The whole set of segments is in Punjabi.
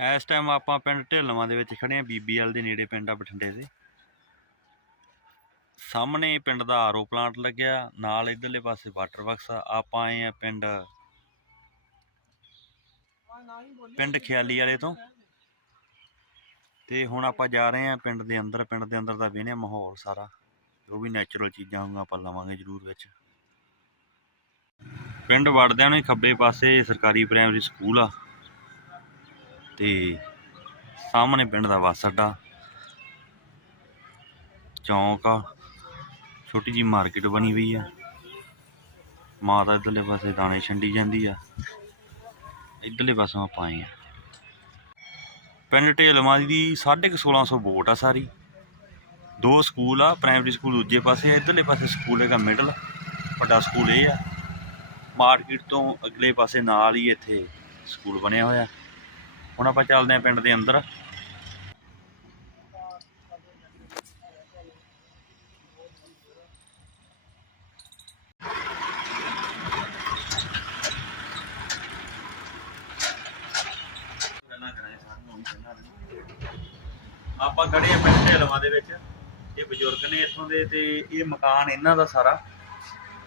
ਇਸ ਟਾਈਮ ਆਪਾਂ ਪਿੰਡ ਢਿੱਲਵਾਂ ਦੇ ਵਿੱਚ ਖੜੇ ਆ ਬੀਬੀਐਲ ਦੇ ਨੇੜੇ ਪਿੰਡ ਆ ਬਠਿੰਡੇ ਦੇ। ਸਾਹਮਣੇ ਪਿੰਡ ਦਾ ਆਰਓ ਪਲਾਂਟ ਲੱਗਿਆ, ਨਾਲ ਇਧਰਲੇ ਪਾਸੇ ਵਾਟਰ ਵਰਕਸ ਆ। ਆਪਾਂ ਆਏ ਆ ਪਿੰਡ ਪਿੰਡ ਖਿਆਲੀ ਵਾਲੇ ਤੋਂ। ਤੇ ਹੁਣ ਆਪਾਂ ਜਾ ਰਹੇ ਆ ਪਿੰਡ ਦੇ ਅੰਦਰ, ਪਿੰਡ ਦੇ ਅੰਦਰ ਦਾ ਵੇਨੇ ਮਾਹੌਲ ਸਾਰਾ। ਜੋ ਵੀ ਨੈਚੁਰਲ ਚੀਜ਼ਾਂ ਹੋਣਗੀਆਂ ਆਪਾਂ ਲਵਾਂਗੇ ਜ਼ਰੂਰ ਵਿੱਚ। ਪਿੰਡ ਵੜਦਿਆਂ ਨੇ ਖੱਬੇ ਪਾਸੇ ਸਰਕਾਰੀ ਪ੍ਰਾਇਮਰੀ ਸਕੂਲ ਆ। ਤੇ ਸਾਹਮਣੇ ਪਿੰਡ ਦਾ ਬੱਸ ਅੱਡਾ। ਚੌਂਕ ਆ। ਛੋਟੀ ਜੀ ਮਾਰਕੀਟ ਬਣੀ ਹੋਈ ਆ। ਮਾਤਾ ਇਧਰਲੇ ਪਾਸੇ ਦਾਣੇ ਛੰਡੀ ਜਾਂਦੀ ਆ। ਇਧਰਲੇ ਪਾਸੋਂ ਆਪਾਂ ਆਏ ਆ। ਪਿੰਡ ਢੇਲਵਾਂ ਦੀ 1650 ਵੋਟ ਆ ਸਾਰੀ। ਦੋ ਸਕੂਲ ਆ, ਪ੍ਰਾਇਮਰੀ ਸਕੂਲ ਦੂਜੇ ਪਾਸੇ ਆ, ਇਧਰਲੇ ਪਾਸੇ ਸਕੂਲ ਹੈਗਾ ਮਿਡਲ, ਵੱਡਾ ਸਕੂਲ ਇਹ ਆ। ਮਾਰਕੀਟ ਤੋਂ ਅਗਲੇ ਪਾਸੇ ਨਾਲ ਹੀ ਇੱਥੇ ਸਕੂਲ ਬਣਿਆ ਹੋਇਆ। ਹੁਣ ਆਪਾਂ ਚੱਲਦੇ ਹਾਂ ਪਿੰਡ ਦੇ ਅੰਦਰ। ਆਪਾਂ ਖੜੇ ਆ ਪਿੰਡ ਢੇਲਵਾਂ ਦੇ ਵਿੱਚ। ਇਹ ਬਜ਼ੁਰਗ ਨੇ ਇੱਥੋਂ ਦੇ ਤੇ ਇਹ ਮਕਾਨ ਇਹਨਾਂ ਦਾ ਸਾਰਾ।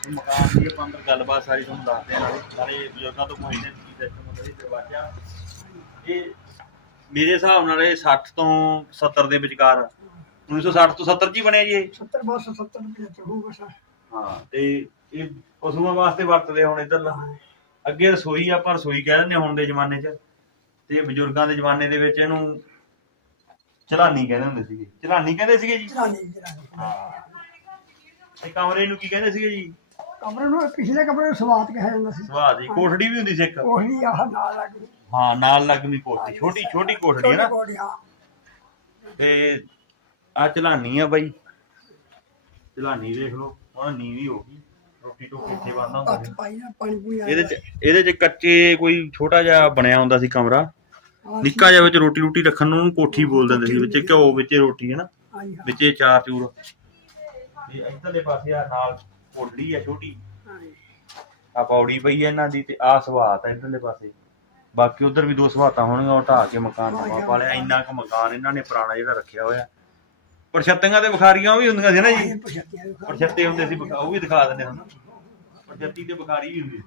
ਇਹ ਮਕਾਨ ਦੀ ਆਪਾਂ ਅੰਦਰ ਗੱਲਬਾਤ ਸਾਰੀ ਤੁਹਾਨੂੰ ਦੱਸਦੇ ਆ ਨਾਲੇ ਬਜ਼ੁਰਗਾਂ ਤੋਂ ਪੁੱਛਦੇ ਕੀ ਸਿਸਟਮ ਹੁੰਦਾ ਜੀ ਦਰਵਾਜ਼ਾ ਇਹ ਮੇਰੇ ਹਿਸਾਬ ਨਾਲ ਇਹ 60 ਤੋਂ 70 ਦੇ ਵਿਚਕਾਰ 1960 ਤੋਂ 70 ਚ ਹੀ ਬਣਿਆ ਜੀ ਇਹ। 70 ਬਸ 70 ਰੁਪਏ ਚ ਹੋਊਗਾ ਸਰ। ਹਾਂ ਤੇ ਇਹ ਪਸ਼ੂਆਂ ਵਾਸਤੇ ਵਰਤਦੇ ਹੁਣ ਇੱਧਰ ਅੱਗੇ ਰਸੋਈ ਆਪਾਂ ਰਸੋਈ ਕਹਿ ਦਿੰਦੇ ਹਾਂ ਹੁਣ ਦੇ ਜ਼ਮਾਨੇ 'ਚ। ਤੇ ਬਜ਼ੁਰਗਾਂ ਦੇ ਜ਼ਮਾਨੇ ਦੇ ਵਿੱਚ ਇਹਨੂੰ ਚਲਾਨੀ ਕਹਿੰਦੇ ਹੁੰਦੇ ਸੀਗੇ। ਚਲਾਨੀ ਕਹਿੰਦੇ ਸੀਗੇ ਜੀ? ਚਲਾਨੀ ਚਲਾਨੀ। ਤੇ ਕਮਰੇ ਨੂੰ ਕੀ ਕਹਿੰਦੇ ਸੀਗੇ ਜੀ? ਕਮਰੇ ਨੂੰ ਪਿਛਲੇ ਕਮਰੇ ਨੂੰ ਸਵਾਤ ਕਿਹਾ ਜਾਂਦਾ ਸੀ। ਸਵਾਹ ਦੀ ਕੋਠੜੀ ਵੀ ਹੁੰਦੀ ਸੀ ਇੱਕ। ਉਹੀ ਆਹ ਨਾਲ ਲੱਗ ਗਈ। ਹਾਂ ਨਾਲ ਲੱਗਵੀਂ ਕੋਠੜੀ ਛੋਟੀ ਛੋਟੀ ਕੋਠੜੀ ਹੈ ਨਾ? ਹਾਂ। ਤੇ ਆ ਚਲਾਨੀ ਆ ਬਾਈ। ਚਲਾਨੀ ਦੇਖ ਲਓ ਹੁਣ ਨੀਵੀਂ ਹੋ ਗਈ। ਰੋਟੀ ਤੋਂ ਕਿੱਥੇ ਬੰਦਾ ਹੁੰਦਾ ਹੱਥ ਸੀ ਪਾਈ ਨਾ ਪਾਣੀ ਪੂਣੀ ਆ ਇਹਦੇ ਚ ਇਹਦੇ ਚ ਕੱਚੇ ਕੋਈ ਛੋਟਾ ਜਿਹਾ ਬਣਿਆ ਹੁੰਦਾ ਸੀ ਕਮਰਾ। ਨਿੱਕਾ ਜਿਹਾ ਵਿੱਚ ਰੋਟੀ ਰੋਟੀ ਰੱਖਣ ਨੂੰ ਉਹਨੂੰ ਕੋਠੀ ਬੋਲ ਦਿੰਦੇ ਸੀ ਵਿੱਚ ਘਿਓ ਵਿੱਚ ਰੋਟੀ ਹੈ ਨਾ? ਹਾਂਜੀ ਹਾਂ। ਵਿੱਚ ਚਾਰ ਚੂਰ। ਤੇ ਇੱਧਰਲੇ ਪਾਸੇ ਆ ਨਾਲ ਕੋਲੀ ਆ ਛੋਟੀ। ਹਾਂਜੀ। ਆ ਪੌੜੀ ਪਈ ਆ ਇਹਨਾਂ ਦੀ ਤੇ ਆ ਸਵਾਤ ਆ ਇੱਧਰਲੇ ਪਾਸੇ। ਬਾਕੀ ਉਧਰ ਵੀ ਦੋ ਸਵਾਤਾਂ ਹੋਣਗੀਆਂ ਉਹ ਢਾਹ ਕੇ ਮਕਾਨ ਨਵਾਂ ਪਾ ਲਿਆ। ਇੰਨਾ ਕੁ ਮਕਾਨ ਇਹਨਾਂ ਨੇ ਪੁਰਾਣਾ ਜਿਹੜਾ ਰੱਖਿਆ ਹੋਇਆ। ਪਰਛੱਤੀਆਂ ਤੇ ਬੁਖਾਰੀਆਂ ਵੀ ਹੁੰਦੀਆਂ ਸੀ ਨਾ ਜੀ। ਪਰਛੱਤੇ ਹੁੰਦੇ ਸੀ ਉਹ ਵੀ ਦਿਖਾ ਦਿੰਦੇ ਹਨ ਪਰਛੱਤੀ ਤੇ ਬੁਖਾਰੀ ਵੀ ਹੁੰਦੀ ਸੀ।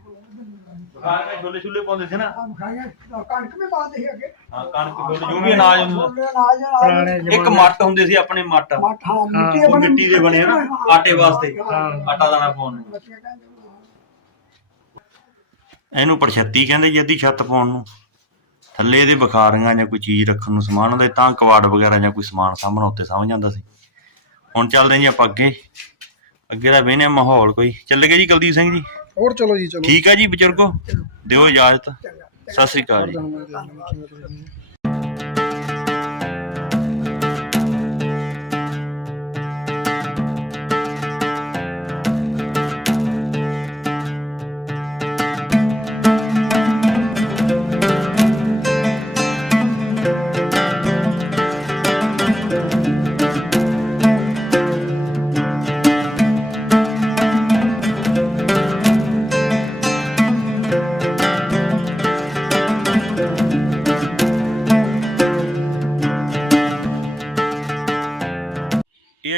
ਬੁਖਾਰ ਛੋਲੇ ਛੁਲੇ ਪਾਉਂਦੇ ਸੀ ਨਾ। ਕਣਕ ਵੀ ਪਾਉਂਦੇ ਸੀ ਅੱਗੇ। ਹਾਂ ਕਣਕ ਫੁੱਲ ਜੋ ਵੀ ਅਨਾਜ ਹੁੰਦਾ ਇੱਕ ਮੱਟ ਹੁੰਦੇ ਸੀ ਆਪਣੇ ਮੱਟ ਮੱਠ ਹਾਂ ਮਿੱਟੀ ਦੇ ਬਣੇ ਮਿੱਟੀ ਨਾ ਆਟੇ ਵਾਸਤੇ। ਆਟਾ ਦਾਣਾ ਪਾਉਣ ਨੂੰ। ਇਹਨੂੰ ਪਰਛੱਤੀ ਕਹਿੰਦੇ ਜੀ ਅੱਧੀ ਛੱਤ ਪਾਉਣ ਨੂੰ। ਥੱਲੇ ਇਹਦੇ ਬੁਖਾਰੀਆਂ ਜਾਂ ਕੋਈ ਚੀਜ਼ ਰੱਖਣ ਨੂੰ ਸਮਾਨ ਹੁੰਦਾ ਤਾਂ ਕਵਾੜ ਵਗੈਰਾ ਜਾਂ ਕੋਈ ਸਮਾਨ ਸਾਹਮਣੇ ਉੱਤੇ ਸਮਝ ਜਾਂਦਾ ਸੀ। ਹੁਣ ਚੱਲਦੇ ਜੀ ਆਪਾਂ ਅੱਗੇ। ਅੱਗੇ ਦਾ ਵੇਨੇ ਮਾਹੌਲ ਕੋਈ। ਚੱਲ ਗਿਆ ਜੀ ਕੁਲਦੀਪ ਸਿੰਘ ਜੀ? ਹੋਰ ਚਲੋ ਜੀ ਚਲੋ। ਠੀਕ ਹੈ ਜੀ ਬਜ਼ੁਰਗੋ? ਦਿਓ ਇਜਾਜ਼ਤ। ਸਤਿ ਸ੍ਰੀ ਅਕਾਲ ਜੀ।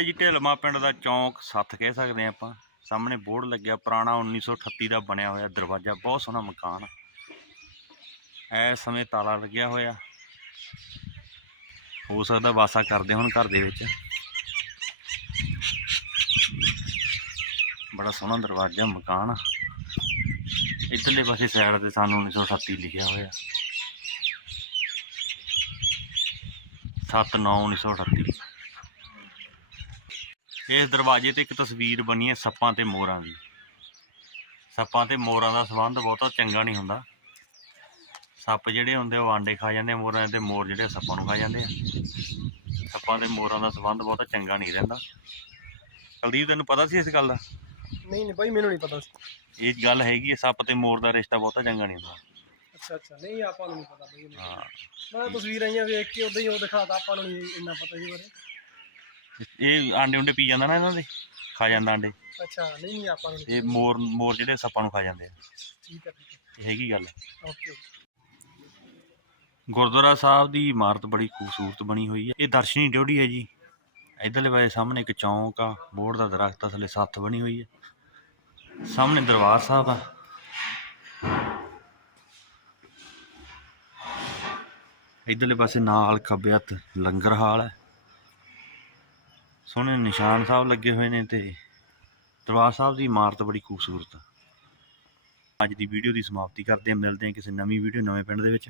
ਜੀ ਢਿਲਮਾ ਪਿੰਡ ਦਾ ਚੌਂਕ ਸੱਥ ਕਹਿ ਸਕਦੇ ਹਾਂ ਆਪਾਂ। ਸਾਹਮਣੇ ਬੋਰਡ ਲੱਗਿਆ, ਪੁਰਾਣਾ 1938 ਦਾ ਬਣਿਆ ਹੋਇਆ ਦਰਵਾਜ਼ਾ, ਬਹੁਤ ਸੋਹਣਾ ਮਕਾਨ ਐ ਸਮੇਂ ਤਾਲਾ ਲੱਗਿਆ ਹੋਇਆ। ਹੋ ਸਕਦਾ ਵਾਸਾ ਕਰਦੇ ਹੁਣ ਘਰ ਦੇ ਵਿੱਚ। ਬੜਾ ਸੋਹਣਾ ਦਰਵਾਜ਼ਾ, ਮਕਾਨ ਇੱਧਰਲੇ ਪਾਸੇ ਸਾਈਡ ਤੇ ਸਾਨੂੰ 1938 ਲਿਖਿਆ ਹੋਇਆ। 7 9 1938 ਇਸ ਦਰਵਾਜ਼ੇ ਤੇ ਇੱਕ ਤਸਵੀਰ ਬਣੀ ਹੈ ਸੱਪਾਂ ਤੇ ਮੋਰਾਂ ਦੀ। ਸੱਪਾਂ ਤੇ ਮੋਰਾਂ ਦਾ ਸੰਬੰਧ ਬਹੁਤਾ ਚੰਗਾ ਨਹੀਂ ਹੁੰਦਾ। ਸੱਪ ਜਿਹੜੇ ਹੁੰਦੇ ਉਹ ਆਂਡੇ ਖਾ ਜਾਂਦੇ ਮੋਰਾਂ ਦੇ ਤੇ ਮੋਰ ਜਿਹੜੇ ਸੱਪਾਂ ਨੂੰ ਖਾ ਜਾਂਦੇ ਆ। ਸੱਪਾਂ ਤੇ ਮੋਰਾਂ ਦਾ ਸੰਬੰਧ ਬਹੁਤਾ ਚੰਗਾ ਨਹੀਂ ਰਹਿੰਦਾ। ਕੁਲਦੀਪ ਤੈਨੂੰ ਪਤਾ ਸੀ ਇਸ ਗੱਲ ਦਾ? ਨਹੀਂ ਨਹੀਂ ਬਾਈ ਮੈਨੂੰ ਨਹੀਂ ਪਤਾ ਸੀ। ਇਹ ਗੱਲ ਹੈਗੀ ਹੈ ਸੱਪ ਤੇ ਮੋਰ ਦਾ ਰਿਸ਼ਤਾ ਬਹੁਤਾ ਚੰਗਾ ਨਹੀਂ ਹੁੰਦਾ। ਅੱਛਾ ਅੱਛਾ ਨਹੀਂ ਆਪਾਂ ਨੂੰ ਨਹੀਂ ਪਤਾ ਬਾਈ ਹਾਂ। ਮੈਂ ਤਸਵੀਰ ਆਈਆਂ ਵੇਖ ਕੇ ਉਦਾਂ ਹੀ ਉਹ ਦਿਖਾਤਾ ਆਪਾਂ ਨੂੰ ਇੰਨਾ ਪਤਾ ਜੀ ਬਾਰੇ। ਇਹ ਆਂਡੇ ਉਂਡੇ ਪੀ ਜਾਂਦਾ ਨਾ ਇਹਨਾਂ ਦੇ ਖਾ ਜਾਂਦਾ ਆਂਡੇ। ਅੱਛਾ ਨਹੀਂ ਨਹੀਂ ਆਪਾਂ ਨੂੰ ਨਹੀਂ ਇਹ ਮੋਰ ਮੋਰ ਜਿਹੜੇ ਸੱਪਾਂ ਨੂੰ ਖਾ ਜਾਂਦੇ ਆ। ਠੀਕ ਹੈ ਠੀਕ ਇਹ ਹੈਗੀ ਗੱਲ। ਓਕੇ ਗੁਰਦੁਆਰਾ ਸਾਹਿਬ ਦੀ ਇਮਾਰਤ ਬੜੀ ਖੂਬਸੂਰਤ ਬਣੀ ਹੋਈ ਹੈ। ਇਹ ਦਰਸ਼ਨੀ ਡਿਊਟੀ ਹੈ ਜੀ। ਇਧਰਲੇ ਪਾਸੇ ਸਾਹਮਣੇ ਇੱਕ ਚੌਂਕ ਆ ਬੋਰਡ ਦਾ ਦਰਖਤ ਆ ਥੱਲੇ ਸੱਥ ਬਣੀ ਹੋਈ ਹੈ। ਸਾਹਮਣੇ ਦਰਬਾਰ ਸਾਹਿਬ ਆ। ਇਧਰਲੇ ਪਾਸੇ ਨਾਲ ਖੱਬੇ ਹੱਥ ਲੰਗਰ ਹਾਲ ਹੈ। ਸੋਹਣੇ ਨਿਸ਼ਾਨ ਸਾਹਿਬ ਲੱਗੇ ਹੋਏ ਨੇ ਤੇ ਦਰਬਾਰ ਸਾਹਿਬ ਦੀ ਇਮਾਰਤ ਬੜੀ ਖੂਬਸੂਰਤ ਆ। ਅੱਜ ਦੀ ਵੀਡੀਓ ਦੀ ਸਮਾਪਤੀ ਕਰਦੇ ਹਾਂ। ਮਿਲਦੇ ਹਾਂ ਕਿਸੇ ਨਵੀਂ ਵੀਡੀਓ ਨਵੇਂ ਪਿੰਡ ਦੇ ਵਿੱਚ।